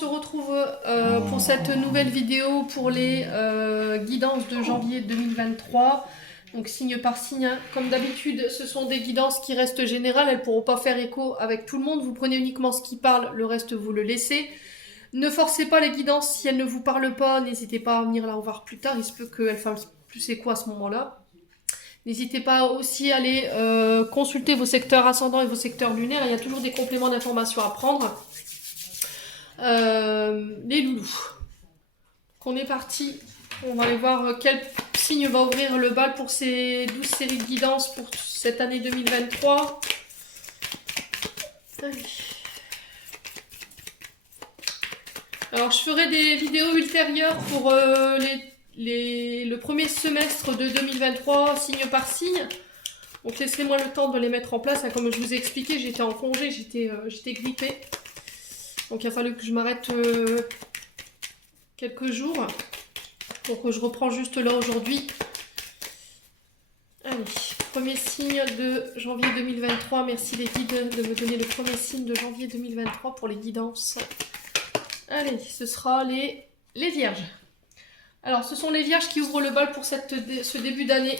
se retrouve pour cette nouvelle vidéo pour les guidances de janvier 2023. Donc signe par signe, hein. Comme d'habitude, ce sont des guidances qui restent générales, elles ne pourront pas faire écho avec tout le monde. Vous prenez uniquement ce qui parle, le reste vous le laissez. Ne forcez pas les guidances si elles ne vous parlent pas, n'hésitez pas à venir la revoir plus tard, il se peut qu'elles fassent plus écho à ce moment-là. N'hésitez pas aussi à aller consulter vos secteurs ascendants et vos secteurs lunaires, il y a toujours des compléments d'informations à prendre. Les loulous. Donc on est parti, on va aller voir quel signe va ouvrir le bal pour ces 12 séries de guidance pour cette année 2023. Allez. Alors je ferai des vidéos ultérieures pour le premier semestre de 2023, signe par signe. Donc laissez-moi le temps de les mettre en place. Comme je vous ai expliqué, j'étais en congé, j'étais grippée. Donc il a fallu que je m'arrête quelques jours. Donc je reprends juste là aujourd'hui. Allez, premier signe de janvier 2023. Merci les guides de me donner le premier signe de janvier 2023 pour les guidances. Allez, ce sera les vierges. Alors, ce sont les vierges qui ouvrent le bal pour ce début d'année.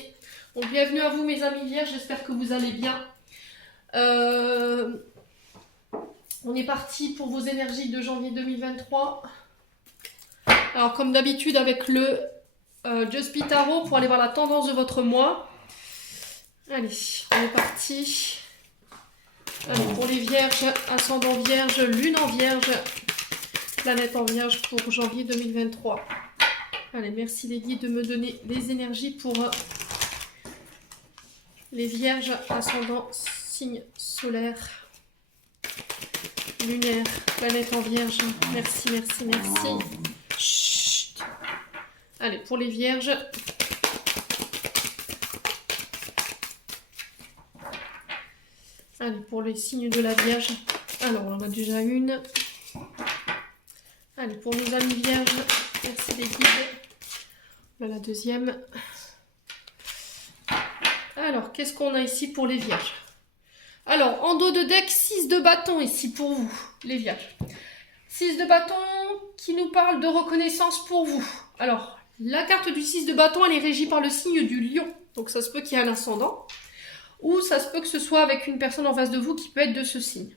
Donc, bienvenue à vous mes amis vierges, j'espère que vous allez bien. On est parti pour vos énergies de janvier 2023. Alors, comme d'habitude, avec le Just Be Tarot pour aller voir la tendance de votre mois. Allez, on est parti. Alors, pour les vierges, ascendant vierge, lune en vierge, planète en vierge pour janvier 2023. Allez, merci les guides de me donner les énergies pour les vierges, ascendant, signe solaire, lunaire, planète en vierge. Merci, merci, merci. Chut. Allez, pour les vierges. Allez, pour les signes de la vierge. Alors, on en a déjà une. Allez, pour nos amis vierges, merci les guides. Voilà la deuxième. Alors, qu'est-ce qu'on a ici pour les vierges? Alors, en dos de deck, 6 de bâton ici pour vous, les vierges. 6 de bâton qui nous parle de reconnaissance pour vous. Alors, la carte du 6 de bâton, elle est régie par le signe du lion. Donc, ça se peut qu'il y ait un ascendant. Ou ça se peut que ce soit avec une personne en face de vous qui peut être de ce signe.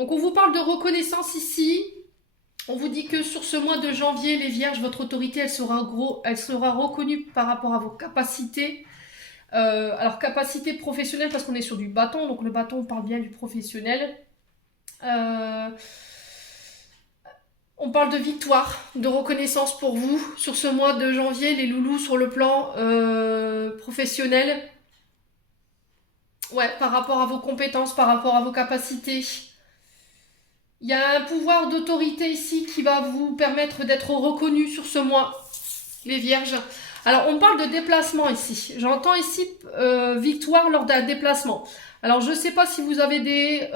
Donc, on vous parle de reconnaissance ici. On vous dit que sur ce mois de janvier, les vierges, votre autorité, elle sera reconnue par rapport à vos capacités. Alors, capacité professionnelle, parce qu'on est sur du bâton, donc le bâton, on parle bien du professionnel. On parle de victoire, de reconnaissance pour vous. Sur ce mois de janvier, les loulous, sur le plan professionnel. Ouais, par rapport à vos compétences, par rapport à vos capacités. Il y a un pouvoir d'autorité ici qui va vous permettre d'être reconnu sur ce mois, les vierges. Alors, on parle de déplacement ici. J'entends ici victoire lors d'un déplacement. Alors, je ne sais pas si vous avez des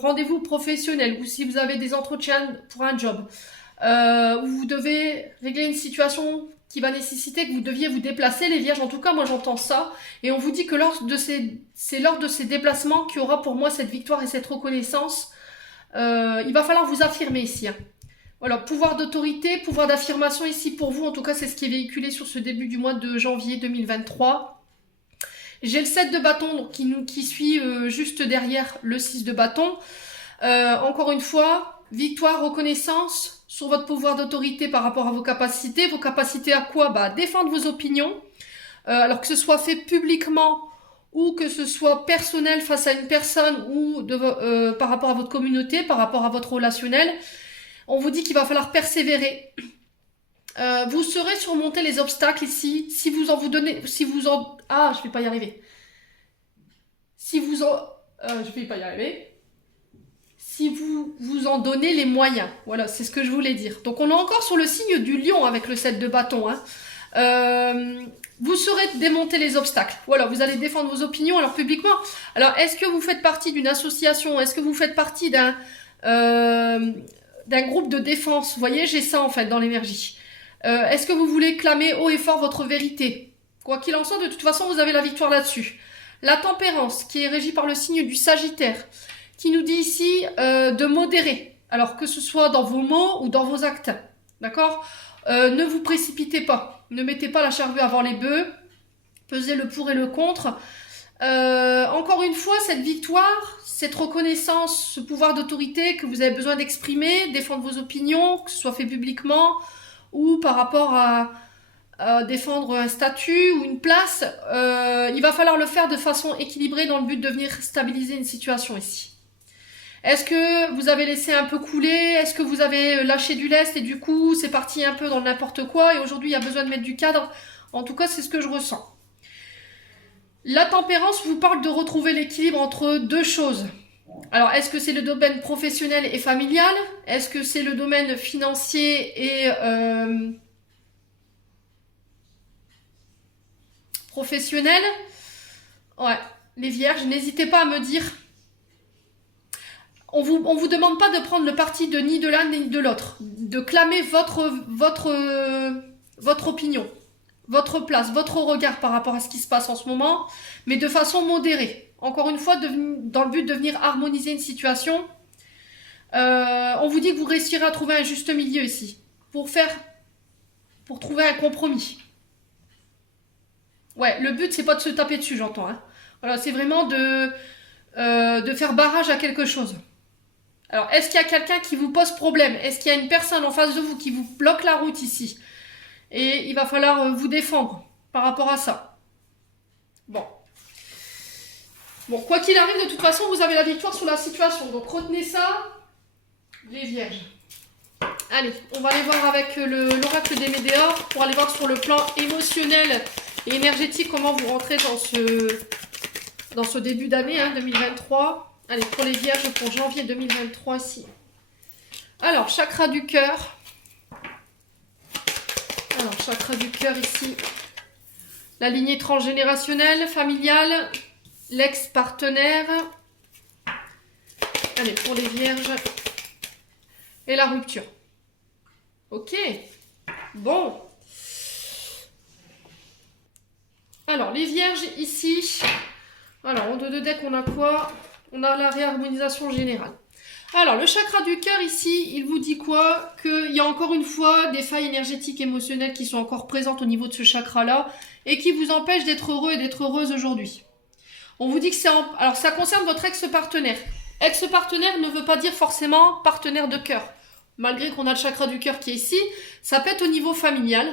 rendez-vous professionnels ou si vous avez des entretiens pour un job. Où vous devez régler une situation qui va nécessiter que vous deviez vous déplacer, les vierges. En tout cas, moi, j'entends ça. Et on vous dit que c'est lors de ces déplacements qu'il y aura pour moi cette victoire et cette reconnaissance. Il va falloir vous affirmer ici. Hein. Voilà, pouvoir d'autorité, pouvoir d'affirmation ici pour vous. En tout cas, c'est ce qui est véhiculé sur ce début du mois de janvier 2023. J'ai le 7 de bâton donc, qui suit juste derrière le 6 de bâton. Encore une fois, victoire, reconnaissance sur votre pouvoir d'autorité par rapport à vos capacités. Vos capacités à quoi? Bah, défendre vos opinions. Alors que ce soit fait publiquement ou que ce soit personnel face à une personne ou par rapport à votre communauté, par rapport à votre relationnel, on vous dit qu'il va falloir persévérer. Vous saurez surmonter les obstacles ici, si vous en... Ah, je vais pas y arriver. Je vais pas y arriver. Si vous en donnez les moyens. Voilà, c'est ce que je voulais dire. Donc, on est encore sur le signe du lion avec le 7 de bâton, hein. Vous saurez démonter les obstacles. Voilà, vous allez défendre vos opinions alors publiquement. Alors, est-ce que vous faites partie d'une association? Est-ce que vous faites partie d'un groupe de défense? Vous voyez, j'ai ça en fait dans l'énergie. Est-ce que vous voulez clamer haut et fort votre vérité? Quoi qu'il en soit, de toute façon, vous avez la victoire là-dessus. La tempérance, qui est régie par le signe du Sagittaire, qui nous dit ici de modérer. Alors que ce soit dans vos mots ou dans vos actes. D'accord? Ne vous précipitez pas. Ne mettez pas la charrue avant les bœufs. Pesez le pour et le contre. Encore une fois, cette victoire, cette reconnaissance, ce pouvoir d'autorité que vous avez besoin d'exprimer, défendre vos opinions, que ce soit fait publiquement ou par rapport à défendre un statut ou une place, il va falloir le faire de façon équilibrée dans le but de venir stabiliser une situation ici. Est-ce que vous avez laissé un peu couler? Est-ce que vous avez lâché du lest et du coup c'est parti un peu dans n'importe quoi et aujourd'hui il y a besoin de mettre du cadre? En tout cas, c'est ce que je ressens. La tempérance vous parle de retrouver l'équilibre entre deux choses. Alors, est-ce que c'est le domaine professionnel et familial? Est-ce que c'est le domaine financier et professionnel? Ouais, les vierges, n'hésitez pas à me dire. On vous demande pas de prendre le parti de ni de l'un ni de l'autre, de clamer votre opinion, votre place, votre regard par rapport à ce qui se passe en ce moment, mais de façon modérée. Encore une fois, dans le but de venir harmoniser une situation. On vous dit que vous réussirez à trouver un juste milieu ici, pour trouver un compromis. Ouais, le but c'est pas de se taper dessus, j'entends. Hein. Voilà, c'est vraiment de faire barrage à quelque chose. Alors, est-ce qu'il y a quelqu'un qui vous pose problème? Est-ce qu'il y a une personne en face de vous qui vous bloque la route ici? Et il va falloir vous défendre par rapport à ça. Bon. Bon, quoi qu'il arrive, de toute façon, vous avez la victoire sur la situation. Donc, retenez ça, les vierges. Allez, on va aller voir avec l'oracle des Médéors pour aller voir sur le plan émotionnel et énergétique comment vous rentrez dans ce début d'année 2023. Allez, pour les vierges, pour janvier 2023 ici. Alors, chakra du cœur. Alors, chakra du cœur ici. La lignée transgénérationnelle, familiale, l'ex-partenaire. Allez, pour les vierges. Et la rupture. Ok. Bon. Alors, les vierges ici. Alors, en deux de deck, on a quoi? On a la réharmonisation générale. Alors, le chakra du cœur ici, il vous dit quoi? Qu'il y a encore une fois des failles énergétiques émotionnelles qui sont encore présentes au niveau de ce chakra-là et qui vous empêchent d'être heureux et d'être heureuse aujourd'hui. On vous dit que c'est... Alors, ça concerne votre ex-partenaire. Ex-partenaire ne veut pas dire forcément partenaire de cœur. Malgré qu'on a le chakra du cœur qui est ici, ça peut être au niveau familial.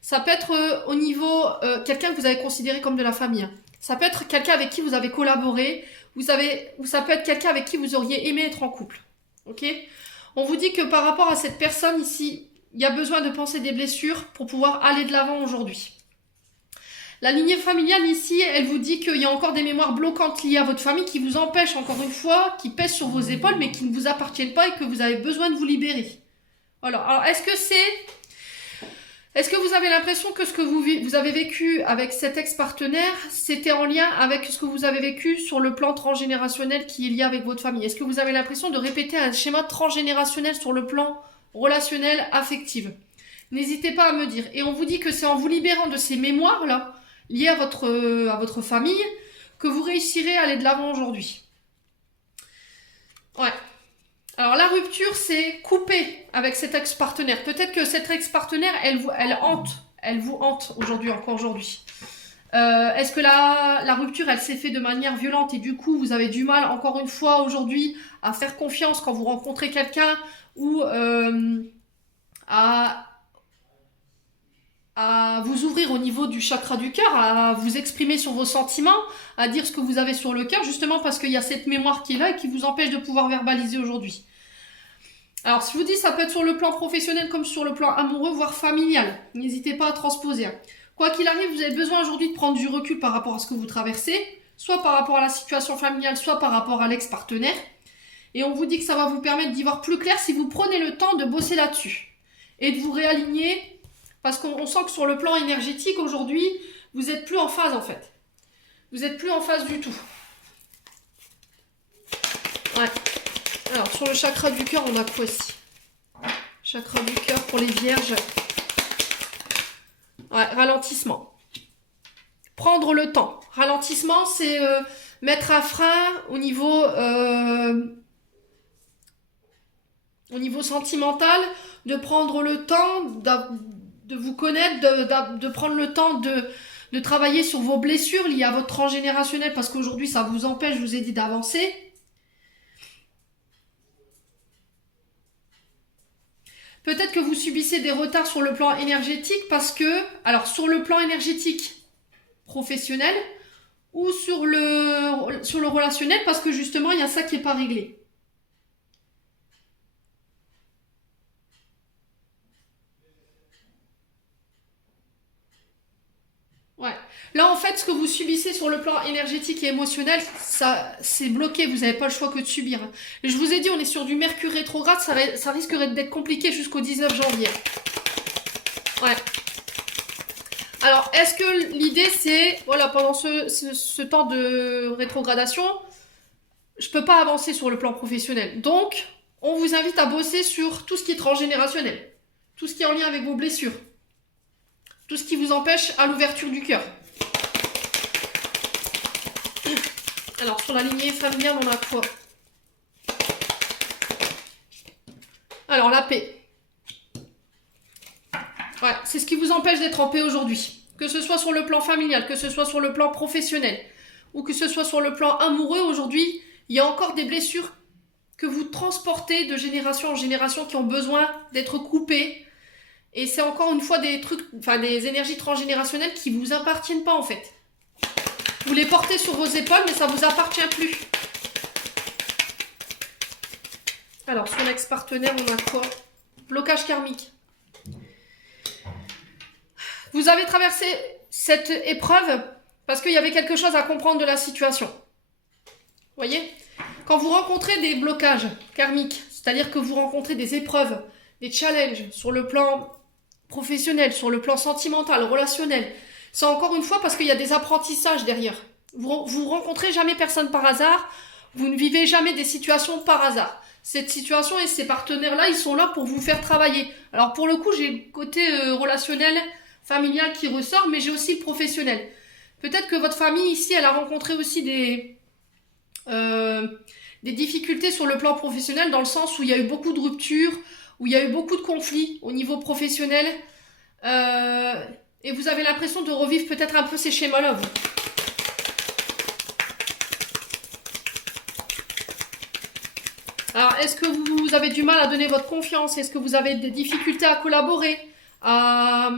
Ça peut être au niveau... quelqu'un que vous avez considéré comme de la famille. Ça peut être quelqu'un avec qui vous avez collaboré, ou ça peut être quelqu'un avec qui vous auriez aimé être en couple. Ok? On vous dit que par rapport à cette personne ici, il y a besoin de penser des blessures pour pouvoir aller de l'avant aujourd'hui. La lignée familiale ici, elle vous dit qu'il y a encore des mémoires bloquantes liées à votre famille qui vous empêchent encore une fois, qui pèsent sur vos épaules mais qui ne vous appartiennent pas et que vous avez besoin de vous libérer. Voilà. Alors, est-ce que vous avez l'impression que ce que vous avez vécu avec cet ex-partenaire, c'était en lien avec ce que vous avez vécu sur le plan transgénérationnel qui est lié avec votre famille? Est-ce que vous avez l'impression de répéter un schéma transgénérationnel sur le plan relationnel, affectif? N'hésitez pas à me dire. Et on vous dit que c'est en vous libérant de ces mémoires-là, liées à votre famille, que vous réussirez à aller de l'avant aujourd'hui. Ouais. Alors la rupture, c'est couper avec cet ex-partenaire. Peut-être que cet ex-partenaire, elle vous hante aujourd'hui, encore aujourd'hui. Est-ce que la rupture, elle s'est faite de manière violente et du coup, vous avez du mal, encore une fois, aujourd'hui, à faire confiance quand vous rencontrez quelqu'un ou à vous ouvrir au niveau du chakra du cœur, à vous exprimer sur vos sentiments, à dire ce que vous avez sur le cœur, justement parce qu'il y a cette mémoire qui est là et qui vous empêche de pouvoir verbaliser aujourd'hui. Alors, si je vous dis, ça peut être sur le plan professionnel comme sur le plan amoureux, voire familial. N'hésitez pas à transposer. Quoi qu'il arrive, vous avez besoin aujourd'hui de prendre du recul par rapport à ce que vous traversez, soit par rapport à la situation familiale, soit par rapport à l'ex-partenaire. Et on vous dit que ça va vous permettre d'y voir plus clair si vous prenez le temps de bosser là-dessus et de vous réaligner. Parce qu'on sent que sur le plan énergétique, aujourd'hui, vous n'êtes plus en phase, en fait. Vous n'êtes plus en phase du tout. Ouais. Alors, sur le chakra du cœur, on a quoi ici? Chakra du cœur pour les vierges. Ouais, ralentissement. Prendre le temps. Ralentissement, c'est mettre un frein au niveau... au niveau sentimental, de prendre le temps de vous connaître, de prendre le temps de travailler sur vos blessures liées à votre transgénérationnel, parce qu'aujourd'hui ça vous empêche, je vous ai dit, d'avancer. Peut-être que vous subissez des retards sur le plan énergétique parce que, alors sur le plan énergétique professionnel ou sur le relationnel parce que justement il y a ça qui n'est pas réglé. Ouais. Là, en fait, ce que vous subissez sur le plan énergétique et émotionnel, ça, c'est bloqué. Vous n'avez pas le choix que de subir. Je vous ai dit, on est sur du Mercure rétrograde. Ça risquerait d'être compliqué jusqu'au 19 janvier. Ouais. Alors, est-ce que l'idée, c'est, voilà, pendant ce temps de rétrogradation, je peux pas avancer sur le plan professionnel. Donc, on vous invite à bosser sur tout ce qui est transgénérationnel. Tout ce qui est en lien avec vos blessures. Tout ce qui vous empêche à l'ouverture du cœur. Alors, sur la lignée familiale, on a quoi? Alors, la paix. Ouais, c'est ce qui vous empêche d'être en paix aujourd'hui. Que ce soit sur le plan familial, que ce soit sur le plan professionnel, ou que ce soit sur le plan amoureux, aujourd'hui, il y a encore des blessures que vous transportez de génération en génération qui ont besoin d'être coupées. Et c'est encore une fois des trucs, enfin des énergies transgénérationnelles qui vous appartiennent pas en fait. Vous les portez sur vos épaules, mais ça vous appartient plus. Alors, sur l'ex-partenaire, on a quoi? Blocage karmique. Vous avez traversé cette épreuve parce qu'il y avait quelque chose à comprendre de la situation. Vous voyez? Quand vous rencontrez des blocages karmiques, c'est-à-dire que vous rencontrez des épreuves, des challenges sur le plan professionnel, sur le plan sentimental, relationnel, c'est encore une fois parce qu'il y a des apprentissages derrière. Vous rencontrez jamais personne par hasard, vous ne vivez jamais des situations par hasard. Cette situation et ces partenaires-là, ils sont là pour vous faire travailler. Alors pour le coup, j'ai le côté relationnel, familial qui ressort, mais j'ai aussi le professionnel. Peut-être que votre famille ici, elle a rencontré aussi des difficultés sur le plan professionnel, dans le sens où il y a eu beaucoup de ruptures, où il y a eu beaucoup de conflits au niveau professionnel, et vous avez l'impression de revivre peut-être un peu ces schémas-là, vous. Alors, est-ce que vous avez du mal à donner votre confiance? Est-ce que vous avez des difficultés à collaborer, à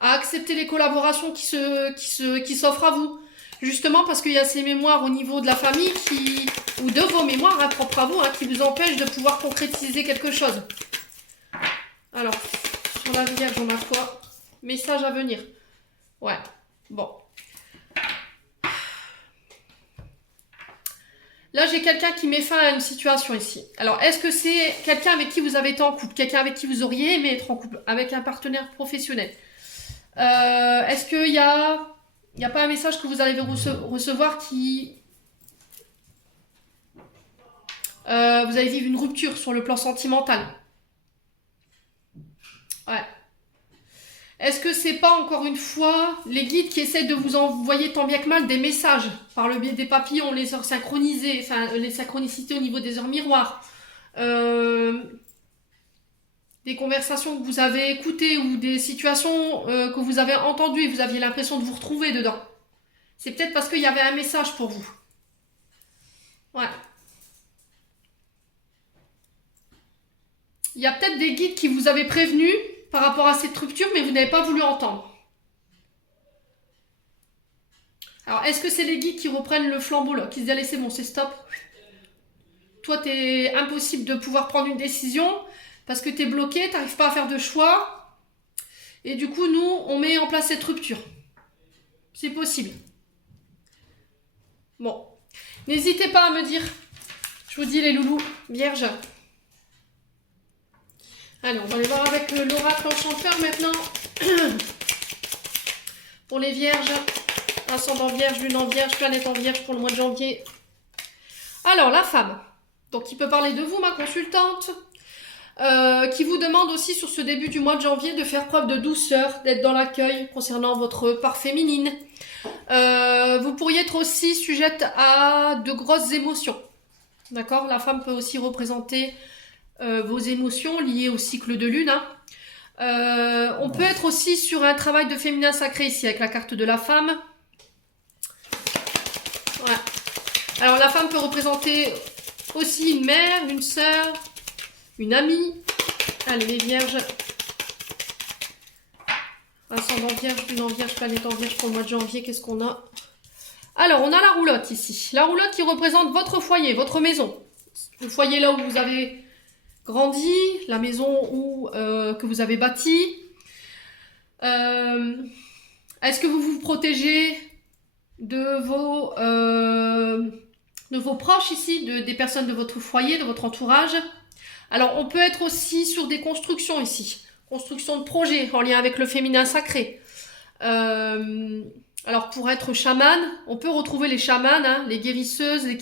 accepter les collaborations qui s'offrent à vous? Justement parce qu'il y a ces mémoires au niveau de la famille ou de vos mémoires propres à vous, qui vous empêchent de pouvoir concrétiser quelque chose. Alors, sur la Vierge, on a quoi? Message à venir. Ouais, bon. Là, j'ai quelqu'un qui met fin à une situation ici. Alors, est-ce que c'est quelqu'un avec qui vous avez été en couple? Quelqu'un avec qui vous auriez aimé être en couple? Avec un partenaire professionnel? Est-ce qu'il y a pas un message que vous allez recevoir qui... vous allez vivre une rupture sur le plan sentimental? Ouais. Est-ce que c'est pas encore une fois les guides qui essaient de vous envoyer tant bien que mal des messages par le biais des papillons, les heures synchronisées, enfin les synchronicités au niveau des heures miroirs, des conversations que vous avez écoutées ou des situations que vous avez entendues et vous aviez l'impression de vous retrouver dedans? C'est peut-être parce qu'il y avait un message pour vous. Ouais. Il y a peut-être des guides qui vous avaient prévenu par rapport à cette rupture, mais vous n'avez pas voulu entendre. Alors, est-ce que c'est les guides qui reprennent le flambeau là, qui se disent allez, c'est bon, c'est stop? Toi, t'es impossible de pouvoir prendre une décision parce que t'es bloqué, t'arrives pas à faire de choix. Et du coup, nous, on met en place cette rupture. C'est possible. Bon. N'hésitez pas à me dire. Je vous dis les loulous, vierges. Allez, on va aller voir avec l'oracle enchanteur maintenant. Pour les vierges, ascendant vierge, lune en vierge, planète en vierge pour le mois de janvier. Alors, la femme, donc qui peut parler de vous, ma consultante, qui vous demande aussi sur ce début du mois de janvier de faire preuve de douceur, d'être dans l'accueil concernant votre part féminine. Vous pourriez être aussi sujette à de grosses émotions. D'accord? La femme peut aussi représenter vos émotions liées au cycle de lune. Hein. On peut être aussi sur un travail de féminin sacré ici avec la carte de la femme. Voilà. Alors la femme peut représenter aussi une mère, une sœur, une amie. Allez les vierges. Ascendant vierge, lune en vierge, planète en vierge pour le mois de janvier, qu'est-ce qu'on a? Alors on a la roulotte ici. La roulotte qui représente votre foyer, votre maison. Le foyer là où vous avez grandi, la maison où, que vous avez bâtie. Est-ce que vous vous protégez de vos proches ici, des personnes de votre foyer, de votre entourage? Alors on peut être aussi sur des constructions ici. Construction de projets en lien avec le féminin sacré. Alors pour être chaman, on peut retrouver les chamans, hein, les guérisseuses, les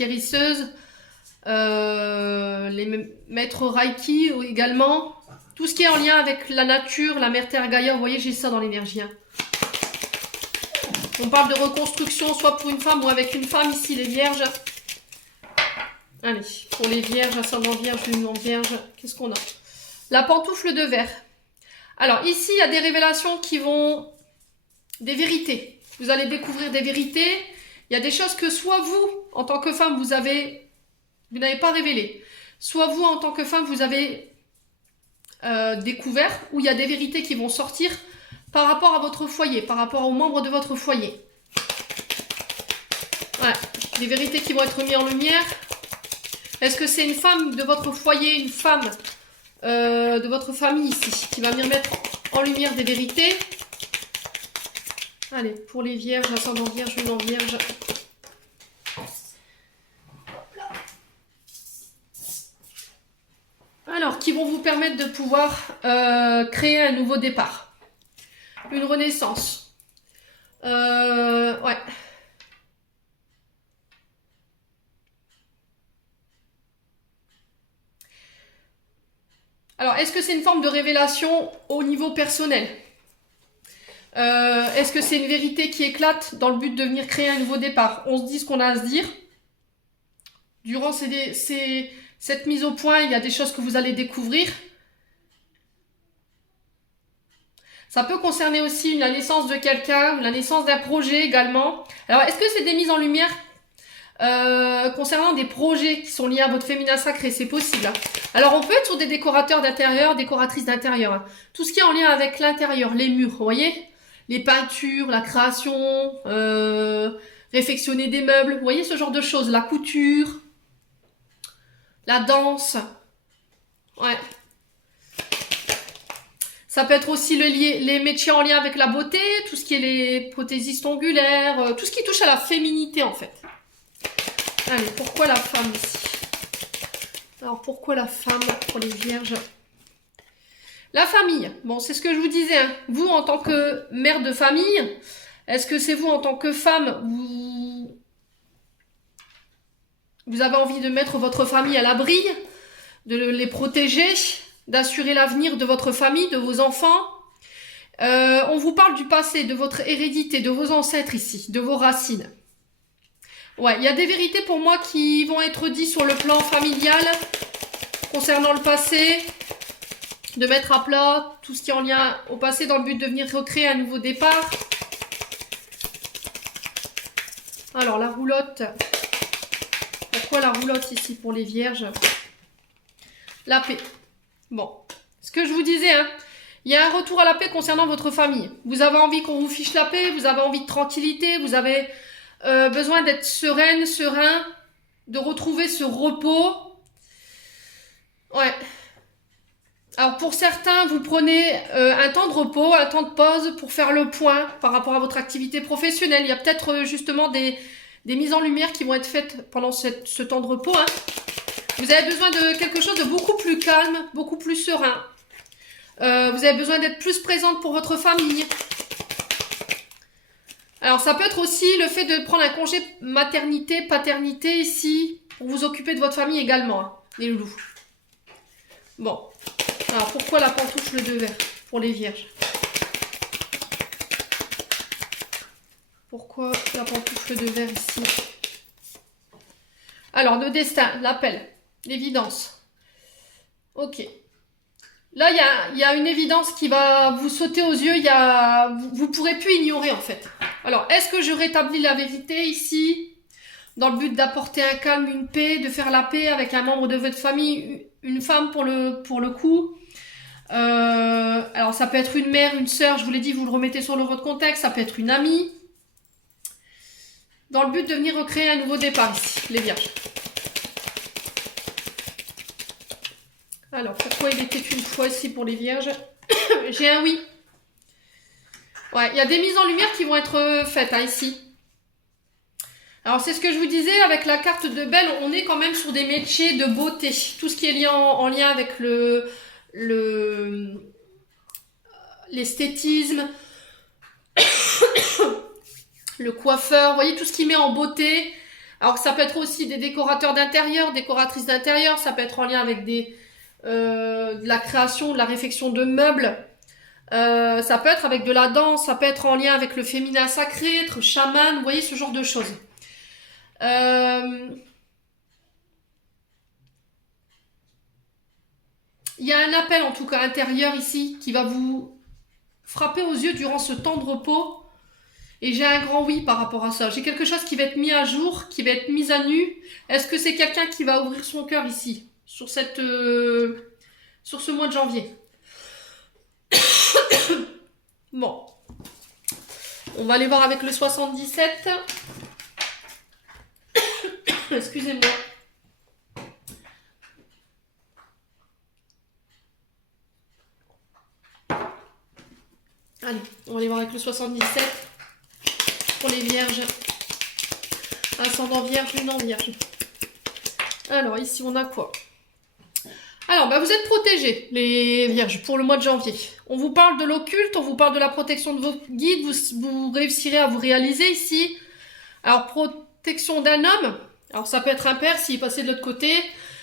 les maîtres Reiki également. Tout ce qui est en lien avec la nature, la mère terre Gaïa, vous voyez, j'ai ça dans l'énergie. Hein. On parle de reconstruction, soit pour une femme ou avec une femme, ici les vierges. Allez, pour les vierges, ascendant vierge, lune en vierge, qu'est-ce qu'on a? La pantoufle de verre. Alors ici, il y a des révélations qui vont... Des vérités. Vous allez découvrir des vérités. Il y a des choses que soit vous, en tant que femme, vous n'avez pas révélées. Soit vous, en tant que femme, vous avez découvert, où il y a des vérités qui vont sortir par rapport à votre foyer, par rapport aux membres de votre foyer. Voilà. Des vérités qui vont être mises en lumière. Est-ce que c'est une femme de votre foyer, une femme de votre famille ici, qui va venir mettre en lumière des vérités? Allez, pour les vierges, ascendant vierge, lune en vierge. Alors, qui vont vous permettre de pouvoir créer un nouveau départ. Une renaissance. Ouais. Alors, est-ce que c'est une forme de révélation au niveau personnel? Est-ce que c'est une vérité qui éclate dans le but de venir créer un nouveau départ? On se dit ce qu'on a à se dire. Durant cette mise au point, il y a des choses que vous allez découvrir. Ça peut concerner aussi la naissance de quelqu'un, la naissance d'un projet également. Alors, est-ce que c'est des mises en lumière concernant des projets qui sont liés à votre féminin sacré? C'est possible. Hein. Alors, on peut être sur des décorateurs d'intérieur, décoratrices d'intérieur. Hein. Tout ce qui est en lien avec l'intérieur, les murs, vous voyez? Les peintures, la création, réfectionner des meubles. Vous voyez ce genre de choses? La couture, la danse. Ouais. Ça peut être aussi les métiers en lien avec la beauté, tout ce qui est les prothésistes ongulaires, tout ce qui touche à la féminité en fait. Allez, pourquoi la femme ici? Alors, pourquoi la femme pour les vierges? La famille, bon, c'est ce que je vous disais. Hein. Vous, en tant que mère de famille, est-ce que c'est vous, en tant que femme, vous avez envie de mettre votre famille à l'abri, de les protéger, d'assurer l'avenir de votre famille, de vos enfants? On vous parle du passé, de votre hérédité, de vos ancêtres ici, de vos racines. Ouais, il y a des vérités pour moi qui vont être dites sur le plan familial, concernant le passé, de mettre à plat tout ce qui est en lien au passé dans le but de venir recréer un nouveau départ. Alors, la roulotte. Pourquoi la roulotte ici pour les vierges? La paix. Bon, ce que je vous disais, hein, il y a un retour à la paix concernant votre famille. Vous avez envie qu'on vous fiche la paix, vous avez envie de tranquillité, vous avez besoin d'être sereine, serein, de retrouver ce repos. Ouais. Alors pour certains, vous prenez un temps de repos, un temps de pause pour faire le point par rapport à votre activité professionnelle. Il y a peut-être justement des mises en lumière qui vont être faites pendant ce temps de repos. Hein. Vous avez besoin de quelque chose de beaucoup plus calme, beaucoup plus serein. Vous avez besoin d'être plus présente pour votre famille. Alors ça peut être aussi le fait de prendre un congé maternité, paternité ici, pour vous occuper de votre famille également, hein, les loulous. Bon, alors pourquoi la pantoufle de verre pour les vierges? Pourquoi la pantoufle de verre ici? Alors le destin, l'appel, l'évidence. Ok. Là, il y a une évidence qui va vous sauter aux yeux. Vous ne pourrez plus ignorer, en fait. Alors, est-ce que je rétablis la vérité ici, dans le but d'apporter un calme, une paix, de faire la paix avec un membre de votre famille, une femme pour le coup. Alors, ça peut être une mère, une sœur, je vous l'ai dit, vous le remettez sur votre contexte. Ça peut être une amie. Dans le but de venir recréer un nouveau départ ici, les vierges. Alors, pourquoi il était une fois ici pour les vierges? J'ai un oui. Ouais, il y a des mises en lumière qui vont être faites hein, ici. Alors, c'est ce que je vous disais, avec la carte de Belle, on est quand même sur des métiers de beauté. Tout ce qui est lié en lien avec l'esthétisme, le coiffeur, vous voyez, tout ce qui met en beauté. Alors, ça peut être aussi des décorateurs d'intérieur, décoratrices d'intérieur, ça peut être en lien avec de la création, de la réfection de meubles. Ça peut être avec de la danse, ça peut être en lien avec le féminin sacré, être chaman, vous voyez ce genre de choses. Il y a un appel en tout cas intérieur ici qui va vous frapper aux yeux durant ce temps de repos. Et j'ai un grand oui par rapport à ça. J'ai quelque chose qui va être mis à jour, qui va être mis à nu. Est-ce que c'est quelqu'un qui va ouvrir son cœur ici, sur ce mois de janvier? Bon. On va aller voir avec le 77. Excusez-moi. Allez, on va aller voir avec le 77. Pour les vierges. Ascendant vierge, non vierge. Alors, ici, on a quoi? Alors, vous êtes protégés, les vierges, pour le mois de janvier. On vous parle de l'occulte, on vous parle de la protection de vos guides. Vous réussirez à vous réaliser ici. Alors, protection d'un homme. Alors, ça peut être un père s'il est passé de l'autre côté.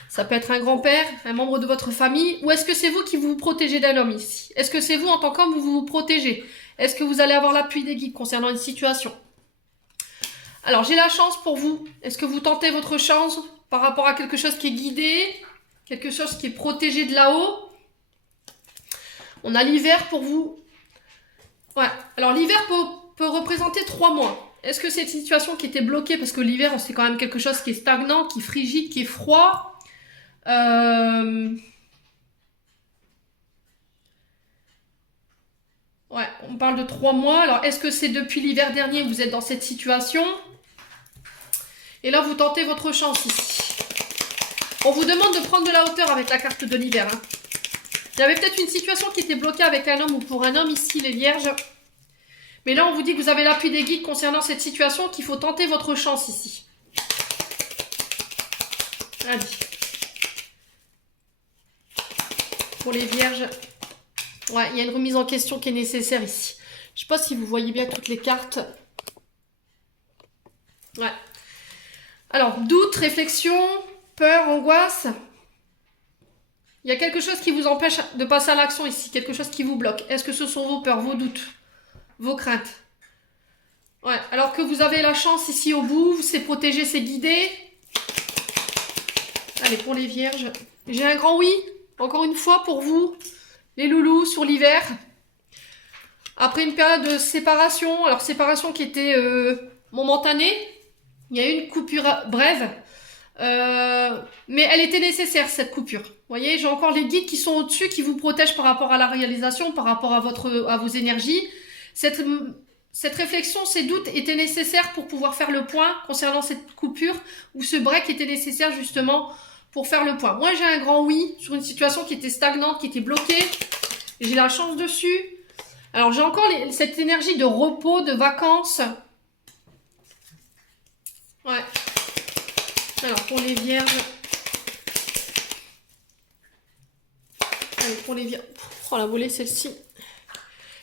Ça peut être un grand-père, un membre de votre famille. Ou est-ce que c'est vous qui vous protégez d'un homme ici? Est-ce que c'est vous, en tant qu'homme, vous vous protégez? Est-ce que vous allez avoir l'appui des guides concernant une situation? Alors, j'ai la chance pour vous. Est-ce que vous tentez votre chance par rapport à quelque chose qui est guidé, quelque chose qui est protégé de là-haut? On a l'hiver pour vous. Ouais. Alors, l'hiver peut représenter 3 mois. Est-ce que cette situation qui était bloquée, parce que l'hiver, c'est quand même quelque chose qui est stagnant, qui est frigide, qui est froid. Ouais, on parle de 3 mois. Alors, est-ce que c'est depuis l'hiver dernier que vous êtes dans cette situation? Et là, vous tentez votre chance ici. On vous demande de prendre de la hauteur avec la carte de l'hiver. Hein. Il y avait peut-être une situation qui était bloquée avec un homme ou pour un homme ici, les vierges. Mais là, on vous dit que vous avez l'appui des guides concernant cette situation, qu'il faut tenter votre chance ici. Allez. Pour les vierges. Ouais, il y a une remise en question qui est nécessaire ici. Je ne sais pas si vous voyez bien toutes les cartes. Ouais. Alors, doute, réflexion, peur, angoisse. Il y a quelque chose qui vous empêche de passer à l'action ici. Quelque chose qui vous bloque. Est-ce que ce sont vos peurs, vos doutes, vos craintes? Ouais, alors que vous avez la chance ici au bout, c'est protégé, c'est guidé. Allez, pour les vierges. J'ai un grand oui, encore une fois pour vous, les loulous, sur l'hiver. Après une période de séparation, alors séparation qui était momentanée, il y a eu une coupure brève, mais elle était nécessaire cette coupure. Vous voyez, j'ai encore les guides qui sont au-dessus, qui vous protègent par rapport à la réalisation, par rapport à vos énergies. Cette réflexion, ces doutes étaient nécessaires pour pouvoir faire le point concernant cette coupure, ou ce break était nécessaire justement pour faire le point. Moi, j'ai un grand oui sur une situation qui était stagnante, qui était bloquée. J'ai la chance dessus. Alors, j'ai encore cette énergie de repos, de vacances. Ouais. Alors, pour les vierges. Allez, pour les vierges. Oh, la volée, celle-ci.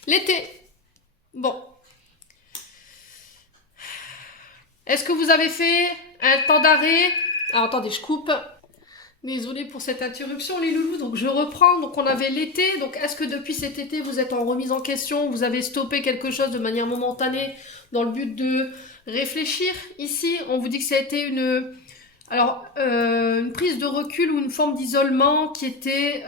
L'été. Bon. Est-ce que vous avez fait un temps d'arrêt? Alors, attendez, je coupe. Désolée pour cette interruption, les loulous. Donc, je reprends. Donc, on avait l'été. Donc, est-ce que depuis cet été, vous êtes en remise en question? Vous avez stoppé quelque chose de manière momentanée dans le but de réfléchir? Ici, on vous dit que ça a été Alors, une prise de recul ou une forme d'isolement qui était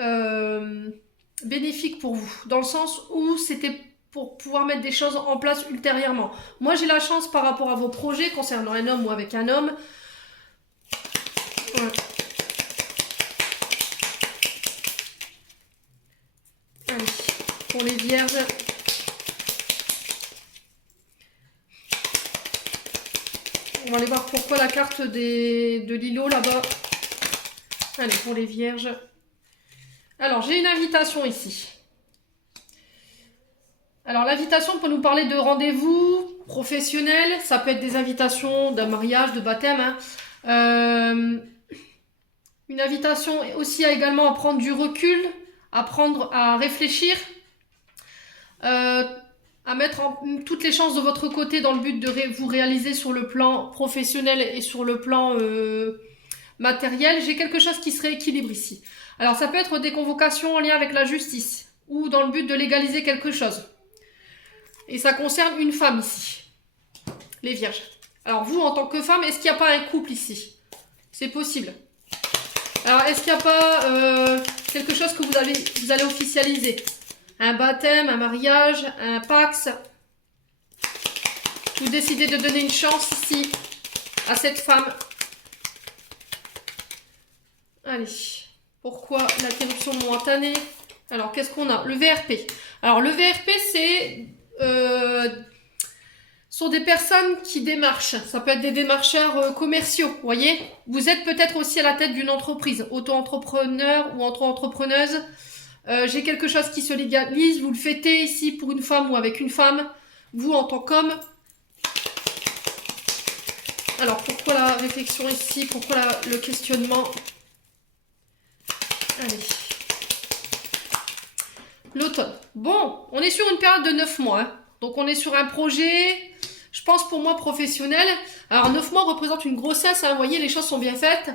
bénéfique pour vous, dans le sens où c'était pour pouvoir mettre des choses en place ultérieurement. Moi, j'ai la chance par rapport à vos projets concernant un homme ou avec un homme. Ouais. Allez, pour les vierges. On va aller voir pourquoi la carte de l'îlot là-bas. Allez, pour les vierges. Alors, j'ai une invitation ici. Alors, l'invitation peut nous parler de rendez-vous professionnels. Ça peut être des invitations d'un mariage, de baptême. Hein. Une invitation aussi à également à prendre du recul, à réfléchir, à mettre toutes les chances de votre côté dans le but de vous réaliser sur le plan professionnel et sur le plan matériel. J'ai quelque chose qui se rééquilibre ici. Alors ça peut être des convocations en lien avec la justice ou dans le but de légaliser quelque chose. Et ça concerne une femme ici, les vierges. Alors vous, en tant que femme, est-ce qu'il n'y a pas un couple ici? C'est possible. Alors est-ce qu'il n'y a pas quelque chose que vous allez officialiser? Un baptême, un mariage, un pax? Vous décidez de donner une chance ici à cette femme. Allez, pourquoi l'interruption momentanée? Alors, qu'est-ce qu'on a? Le VRP. Alors, le VRP, sont des personnes qui démarchent. Ça peut être des démarcheurs commerciaux, vous voyez? Vous êtes peut-être aussi à la tête d'une entreprise, auto-entrepreneur ou auto-entrepreneuse. J'ai quelque chose qui se légalise, vous le fêtez ici pour une femme ou avec une femme, vous en tant qu'homme. Alors, pourquoi la réflexion ici? Pourquoi le questionnement? Allez. L'automne. Bon, on est sur une période de 9 mois. Hein. Donc, on est sur un projet, je pense pour moi, professionnel. Alors, 9 mois représente une grossesse. Hein, vous voyez, les choses sont bien faites.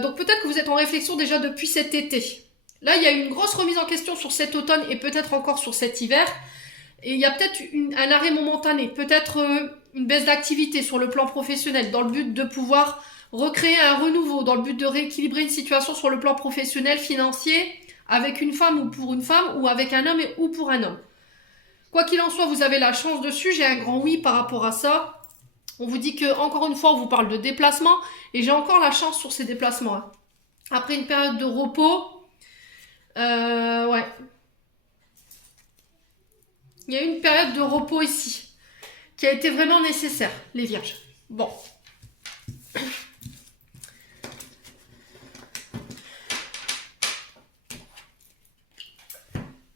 Donc, peut-être que vous êtes en réflexion déjà depuis cet été. Là, il y a une grosse remise en question sur cet automne et peut-être encore sur cet hiver. Et il y a peut-être un arrêt momentané, peut-être une baisse d'activité sur le plan professionnel dans le but de pouvoir recréer un renouveau, dans le but de rééquilibrer une situation sur le plan professionnel, financier, avec une femme ou pour une femme, ou avec un homme ou pour un homme. Quoi qu'il en soit, vous avez la chance dessus, j'ai un grand oui par rapport à ça. On vous dit que, encore une fois, on vous parle de déplacement, et j'ai encore la chance sur ces déplacements. Hein. Après une période de repos, ouais. Il y a eu une période de repos ici, qui a été vraiment nécessaire, les vierges. Bon.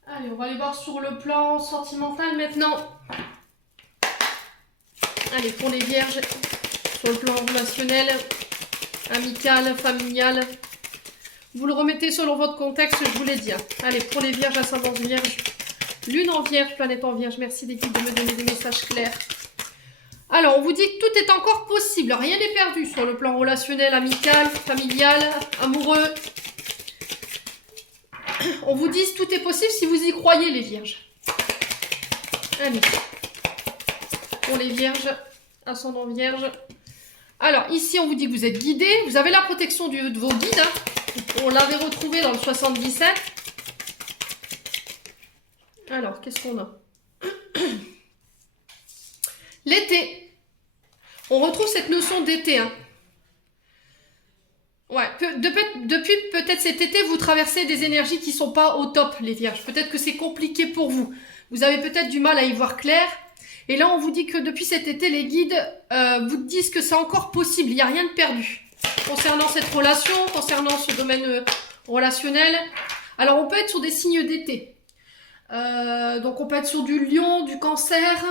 Allez, on va aller voir sur le plan sentimental maintenant. Allez, pour les vierges, sur le plan relationnel, amical, familial. Vous le remettez selon votre contexte, je vous l'ai dit. Hein. Allez, pour les vierges, ascendance vierge, lune en vierge, planète en vierge. Merci l'équipe de me donner des messages clairs. Alors, on vous dit que tout est encore possible. Rien n'est perdu sur le plan relationnel, amical, familial, amoureux. On vous dit que tout est possible si vous y croyez, les vierges. Allez. Pour les vierges, ascendant vierge. Alors, ici, on vous dit que vous êtes guidé. Vous avez la protection de vos guides. Hein. On l'avait retrouvé dans le 77. Alors, qu'est-ce qu'on a? L'été. On retrouve cette notion d'été. Hein. Ouais, depuis peut-être cet été, vous traversez des énergies qui ne sont pas au top, les vierges. Peut-être que c'est compliqué pour vous. Vous avez peut-être du mal à y voir clair. Et là, on vous dit que depuis cet été, les guides vous disent que c'est encore possible. Il n'y a rien de perdu. Concernant cette relation, concernant ce domaine relationnel. Alors, on peut être sur des signes d'été. Donc, on peut être sur du lion, du cancer.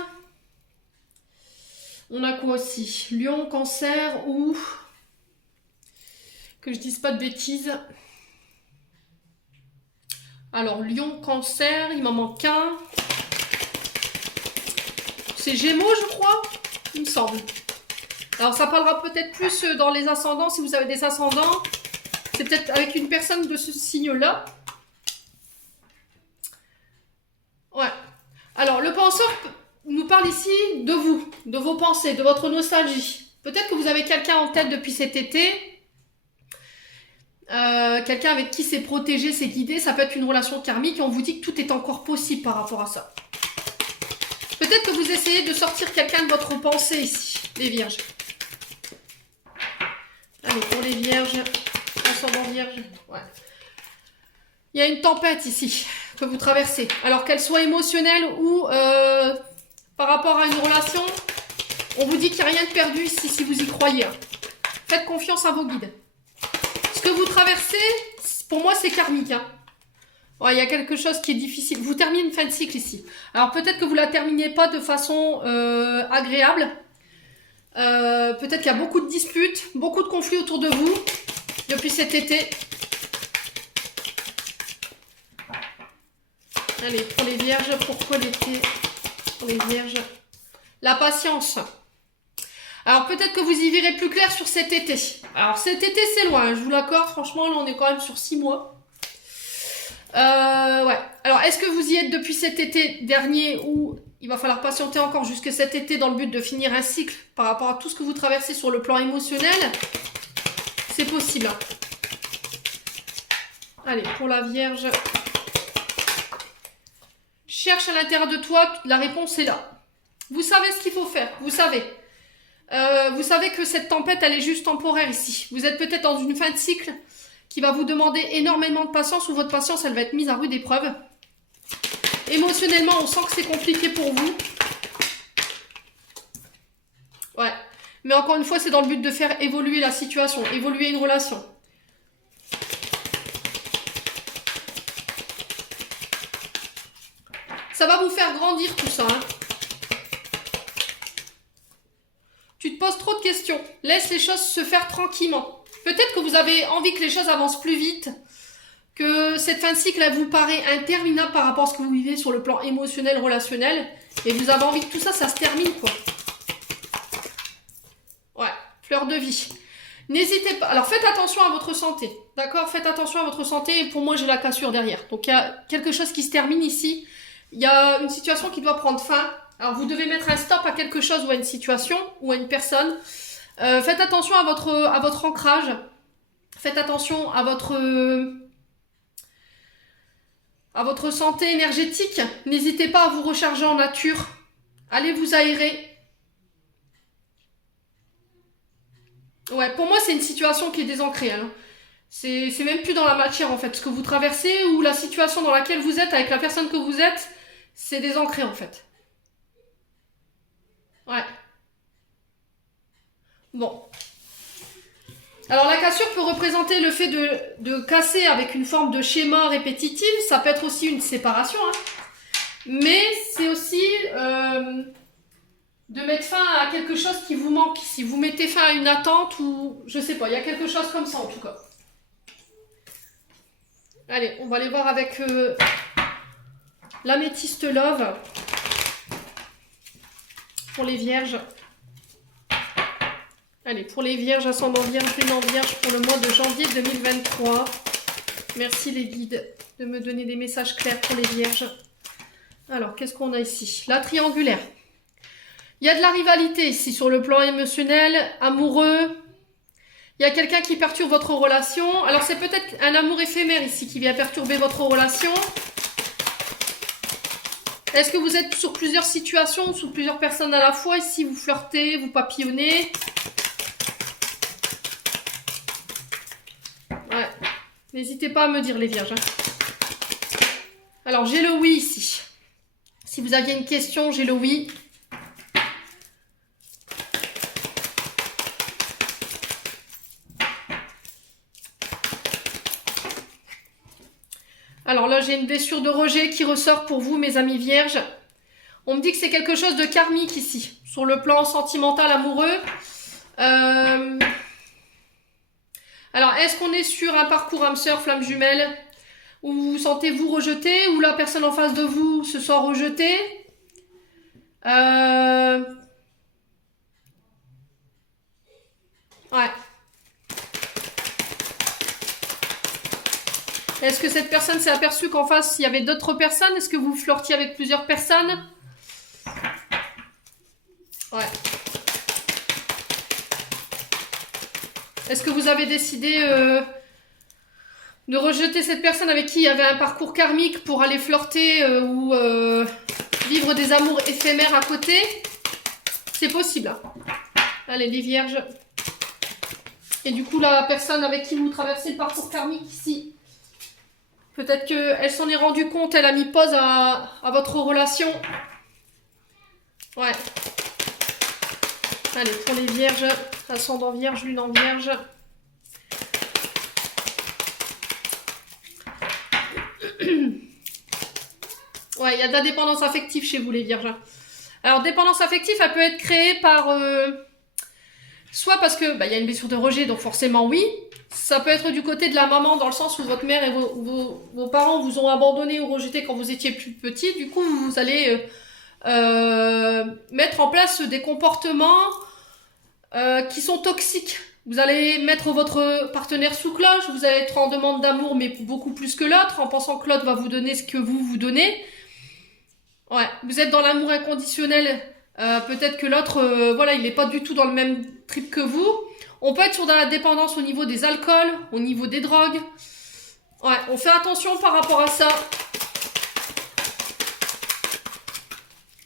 On a quoi aussi? Lion, cancer ou... Que je dise pas de bêtises. Alors, lion, cancer, il m'en manque un. C'est Gémeaux, je crois, il me semble. Alors, ça parlera peut-être plus dans les ascendants, si vous avez des ascendants. C'est peut-être avec une personne de ce signe-là. Ouais. Alors, le penseur nous parle ici de vous, de vos pensées, de votre nostalgie. Peut-être que vous avez quelqu'un en tête depuis cet été. Quelqu'un avec qui c'est protégé, c'est guidé. Ça peut être une relation karmique et on vous dit que tout est encore possible par rapport à ça. Peut-être que vous essayez de sortir quelqu'un de votre pensée ici, les vierges. Allez, pour les vierges, ascendant vierge, ouais. Il y a une tempête ici que vous traversez. Alors qu'elle soit émotionnelle ou par rapport à une relation, on vous dit qu'il n'y a rien de perdu ici si vous y croyez. Faites confiance à vos guides. Ce que vous traversez, pour moi, c'est karmique. Hein. Ouais, il y a quelque chose qui est difficile. Vous terminez une fin de cycle ici. Alors peut-être que vous ne la terminez pas de façon agréable. Peut-être qu'il y a beaucoup de disputes, beaucoup de conflits autour de vous depuis cet été. Allez, pour les vierges, pourquoi l'été? Pour les vierges. La patience. Alors peut-être que vous y verrez plus clair sur cet été. Alors cet été c'est loin, je vous l'accorde, franchement là on est quand même sur 6 mois. Ouais. Alors est-ce que vous y êtes depuis cet été dernier ou il va falloir patienter encore jusqu'à cet été dans le but de finir un cycle par rapport à tout ce que vous traversez sur le plan émotionnel? C'est possible. Allez, pour la Vierge. Cherche à l'intérieur de toi, la réponse est là. Vous savez ce qu'il faut faire, vous savez. Vous savez que cette tempête, elle est juste temporaire ici. Vous êtes peut-être dans une fin de cycle qui va vous demander énormément de patience ou votre patience, elle va être mise à rude épreuve. Émotionnellement, on sent que c'est compliqué pour vous. Ouais. Mais encore une fois, c'est dans le but de faire évoluer la situation, évoluer une relation. Ça va vous faire grandir tout ça, hein. Tu te poses trop de questions. Laisse les choses se faire tranquillement. Peut-être que vous avez envie que les choses avancent plus vite, que cette fin de cycle elle vous paraît interminable par rapport à ce que vous vivez sur le plan émotionnel, relationnel, et vous avez envie que tout ça, ça se termine, quoi. Ouais, fleur de vie. N'hésitez pas. Alors, faites attention à votre santé, d'accord? Faites attention à votre santé, et pour moi, j'ai la cassure derrière. Donc, il y a quelque chose qui se termine ici. Il y a une situation qui doit prendre fin. Alors, vous devez mettre un stop à quelque chose ou à une situation ou à une personne. Faites attention à votre ancrage. Faites attention à votre santé énergétique. N'hésitez pas à vous recharger en nature. Allez vous aérer. Ouais, pour moi, c'est une situation qui est désancrée. Hein. C'est même plus dans la matière, en fait. Ce que vous traversez ou la situation dans laquelle vous êtes avec la personne que vous êtes, c'est désancré, en fait. Ouais. Bon. Alors la cassure peut représenter le fait de casser avec une forme de schéma répétitif. Ça peut être aussi une séparation. Hein. Mais c'est aussi de mettre fin à quelque chose qui vous manque. Si vous mettez fin à une attente ou... Je sais pas, il y a quelque chose comme ça en tout cas. Allez, on va aller voir avec l'améthyste love. Pour les vierges. Allez, pour les vierges, ascendant vierge, lunan vierge pour le mois de janvier 2023. Merci les guides de me donner des messages clairs pour les vierges. Alors, qu'est-ce qu'on a ici? La triangulaire. Il y a de la rivalité ici sur le plan émotionnel, amoureux. Il y a quelqu'un qui perturbe votre relation. Alors, c'est peut-être un amour éphémère ici qui vient perturber votre relation. Est-ce que vous êtes sur plusieurs situations, sur plusieurs personnes à la fois? Ici, vous flirtez, vous papillonnez. Ouais. N'hésitez pas à me dire, les vierges. Hein. Alors, j'ai le oui ici. Si vous aviez une question, j'ai le oui. Alors là, j'ai une blessure de rejet qui ressort pour vous, mes amis vierges. On me dit que c'est quelque chose de karmique ici, sur le plan sentimental, amoureux. Alors, est-ce qu'on est sur un parcours âme sœur, flamme jumelle, où vous sentez-vous rejeté, ou la personne en face de vous se sent rejetée? Ouais. Est-ce que cette personne s'est aperçue qu'en face, il y avait d'autres personnes? Est-ce que vous flirtiez avec plusieurs personnes? Ouais. Est-ce que vous avez décidé de rejeter cette personne avec qui il y avait un parcours karmique pour aller flirter ou vivre des amours éphémères à côté? C'est possible. Hein. Allez, les vierges. Et du coup, la personne avec qui vous traversez le parcours karmique ici, peut-être qu'elle s'en est rendue compte, elle a mis pause à votre relation. Ouais. Allez, pour les vierges, ascendant vierge, lune en vierge. Ouais, il y a de la dépendance affective chez vous, les vierges. Alors, dépendance affective, elle peut être créée par... soit parce que y a une blessure de rejet, donc forcément oui. Ça peut être du côté de la maman, dans le sens où votre mère et vos parents vous ont abandonné ou rejeté quand vous étiez plus petit. Du coup, vous allez mettre en place des comportements qui sont toxiques. Vous allez mettre votre partenaire sous cloche, vous allez être en demande d'amour, mais beaucoup plus que l'autre, en pensant que l'autre va vous donner ce que vous donnez. Ouais, vous êtes dans l'amour inconditionnel. Peut-être que l'autre, voilà, il n'est pas du tout dans le même trip que vous. On peut être sur de la dépendance au niveau des alcools, au niveau des drogues. Ouais, on fait attention par rapport à ça.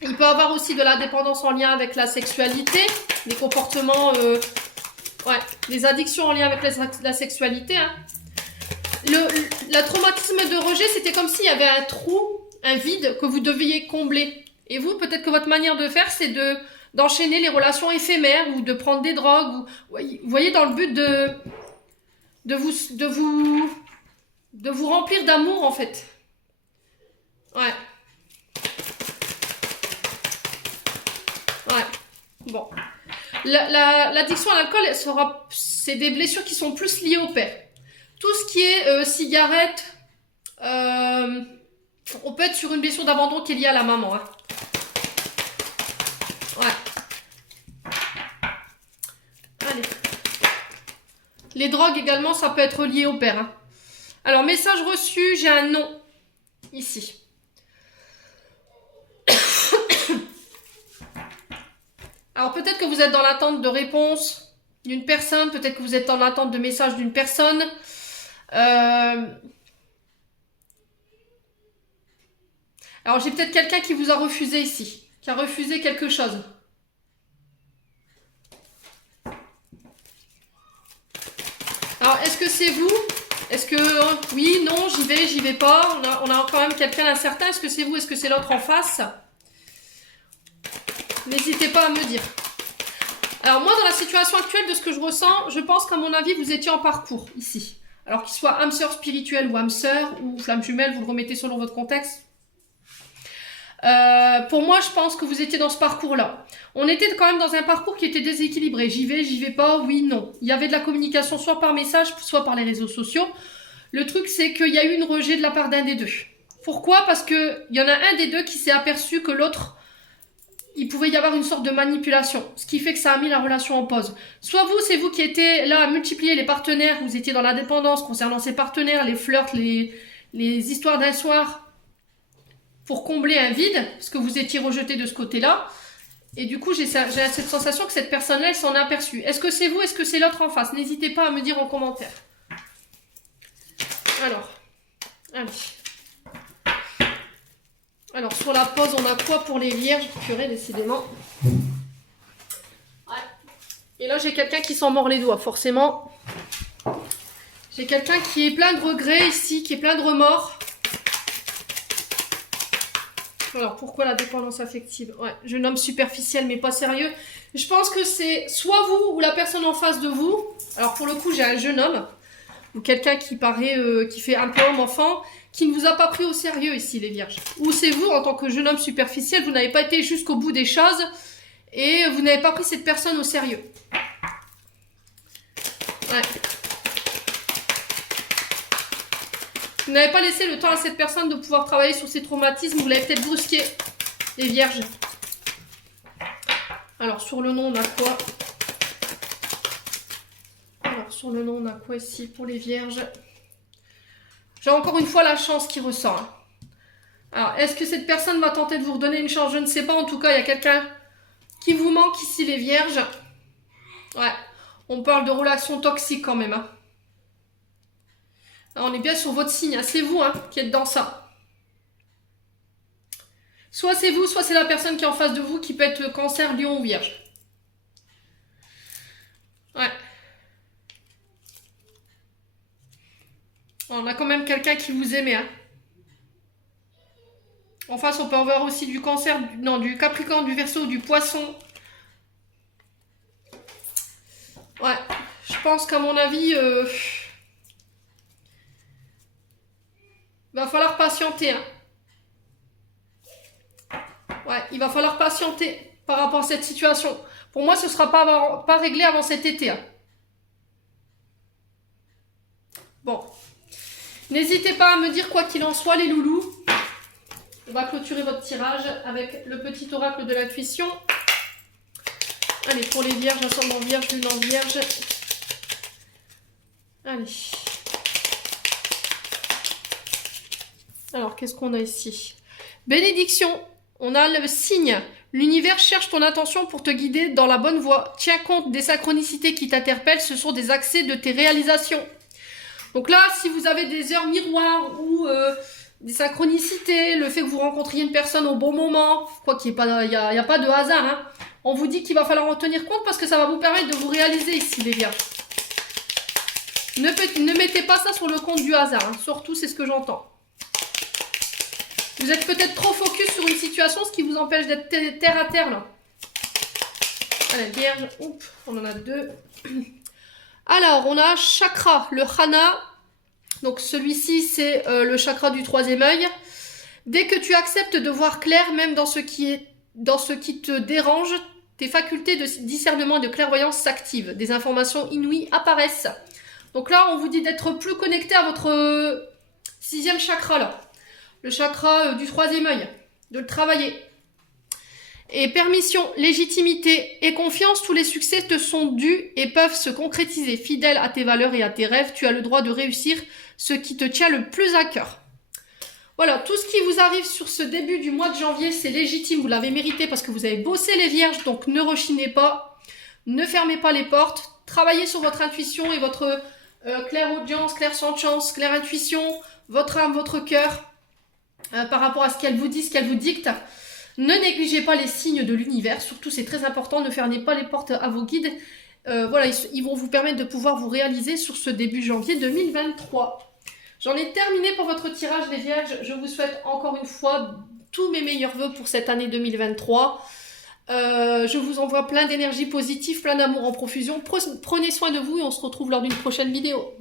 Il peut y avoir aussi de la dépendance en lien avec la sexualité, des comportements, ouais, des addictions en lien avec la sexualité. Hein. Le traumatisme de rejet, c'était comme s'il y avait un trou, un vide que vous deviez combler. Et vous, peut-être que votre manière de faire, c'est d'enchaîner les relations éphémères ou de prendre des drogues. Ou, vous voyez, dans le but de vous remplir d'amour, en fait. Ouais. Ouais. Bon. L'addiction à l'alcool, c'est des blessures qui sont plus liées au père. Tout ce qui est cigarette, on peut être sur une blessure d'abandon qui est liée à la maman. Hein. Ouais. Allez. Les drogues également, ça peut être lié au père. Hein. Alors, message reçu, j'ai un nom. Ici. Alors, peut-être que vous êtes dans l'attente de réponse d'une personne. Peut-être que vous êtes dans l'attente de message d'une personne. Alors, j'ai peut-être quelqu'un qui vous a refusé ici. Qui a refusé quelque chose. Alors, est-ce que c'est vous? Est-ce que oui, non, j'y vais pas? On a quand même quelqu'un d'incertain. Est-ce que c'est vous? Est-ce que c'est l'autre en face? N'hésitez pas à me dire. Alors moi, dans la situation actuelle de ce que je ressens, je pense qu'à mon avis, vous étiez en parcours ici. Alors qu'il soit âme sœur spirituelle ou âme sœur ou flamme jumelle, vous le remettez selon votre contexte. Pour moi, je pense que vous étiez dans ce parcours-là. On était quand même dans un parcours qui était déséquilibré. J'y vais pas, oui, non. Il y avait de la communication soit par message, soit par les réseaux sociaux. Le truc, c'est qu'il y a eu une rejet de la part d'un des deux. Pourquoi? Parce qu'il y en a un des deux qui s'est aperçu que l'autre, il pouvait y avoir une sorte de manipulation. Ce qui fait que ça a mis la relation en pause. Soit vous, c'est vous qui étiez là à multiplier les partenaires, vous étiez dans la dépendance concernant ces partenaires, les flirts, les histoires d'un soir, pour combler un vide, parce que vous étiez rejeté de ce côté-là. Et du coup, j'ai cette sensation que cette personne-là, elle s'en est aperçue. Est-ce que c'est vous? Est-ce que c'est l'autre en face? N'hésitez pas à me dire en commentaire. Alors, allez. Alors, sur la pause, on a quoi pour les vierges? Purée, décidément. Ouais. Et là, j'ai quelqu'un qui s'en mord les doigts, forcément. J'ai quelqu'un qui est plein de regrets ici, qui est plein de remords. Alors, pourquoi la dépendance affective? Ouais, jeune homme superficiel, mais pas sérieux. Je pense que c'est soit vous ou la personne en face de vous. Alors, pour le coup, j'ai un jeune homme. Ou quelqu'un qui paraît, qui fait un peu homme-enfant, qui ne vous a pas pris au sérieux ici, les vierges. Ou c'est vous, en tant que jeune homme superficiel, vous n'avez pas été jusqu'au bout des choses et vous n'avez pas pris cette personne au sérieux. Ouais. Vous n'avez pas laissé le temps à cette personne de pouvoir travailler sur ses traumatismes, vous l'avez peut-être brusqué, les vierges. Alors, sur le nom, on a quoi? Alors, sur le nom, on a quoi ici pour les vierges? J'ai encore une fois la chance qui ressort. Hein. Alors, est-ce que cette personne va tenter de vous redonner une chance? Je ne sais pas. En tout cas, il y a quelqu'un qui vous manque ici, les vierges. Ouais. On parle de relations toxiques quand même. Hein. On est bien sur votre signe. Hein. C'est vous qui êtes dans ça. Soit c'est vous, soit c'est la personne qui est en face de vous qui peut être Cancer, Lion ou Vierge. Ouais. On a quand même quelqu'un qui vous aimait. Hein. En face, on peut avoir aussi du Cancer, du Capricorne, du Verseau, du Poisson. Ouais, je pense qu'à mon avis, va falloir patienter. Hein. Ouais, il va falloir patienter par rapport à cette situation. Pour moi, ce ne sera pas réglé avant cet été. Hein. Bon. N'hésitez pas à me dire quoi qu'il en soit, les loulous. On va clôturer votre tirage avec le petit oracle de l'intuition. Allez, pour les vierges, ascendant vierge, lune en vierge. Allez. Alors, qu'est-ce qu'on a ici? Bénédiction. On a le signe. L'univers cherche ton attention pour te guider dans la bonne voie. Tiens compte des synchronicités qui t'interpellent. Ce sont des accès de tes réalisations. Donc là, si vous avez des heures miroirs ou des synchronicités, le fait que vous rencontriez une personne au bon moment, quoi qu'il n'y a pas de hasard, hein, on vous dit qu'il va falloir en tenir compte parce que ça va vous permettre de vous réaliser ici, les vierges. Ne mettez pas ça sur le compte du hasard, hein, surtout c'est ce que j'entends. Vous êtes peut-être trop focus sur une situation, ce qui vous empêche d'être terre à terre là. Allez, vierge, oups, on en a deux. Alors, on a chakra, le Hana. Donc, celui-ci, c'est le chakra du troisième œil. Dès que tu acceptes de voir clair, même dans ce qui te dérange, tes facultés de discernement et de clairvoyance s'activent. Des informations inouïes apparaissent. Donc là, on vous dit d'être plus connecté à votre sixième chakra, là. Le chakra du troisième œil. De le travailler. Et permission, légitimité et confiance, tous les succès te sont dus et peuvent se concrétiser. Fidèle à tes valeurs et à tes rêves, tu as le droit de réussir ce qui te tient le plus à cœur. Voilà, tout ce qui vous arrive sur ce début du mois de janvier, c'est légitime, vous l'avez mérité parce que vous avez bossé les vierges, donc ne rechignez pas, ne fermez pas les portes, travaillez sur votre intuition et votre clairaudience, clairsentience, clairintuition, votre âme, votre cœur, par rapport à ce qu'elle vous dit, ce qu'elle vous dicte. Ne négligez pas les signes de l'univers, surtout c'est très important, ne fermez pas les portes à vos guides. Voilà, ils vont vous permettre de pouvoir vous réaliser sur ce début janvier 2023. J'en ai terminé pour votre tirage les vierges. Je vous souhaite encore une fois tous mes meilleurs vœux pour cette année 2023. Je vous envoie plein d'énergie positive, plein d'amour en profusion. Prenez soin de vous et on se retrouve lors d'une prochaine vidéo.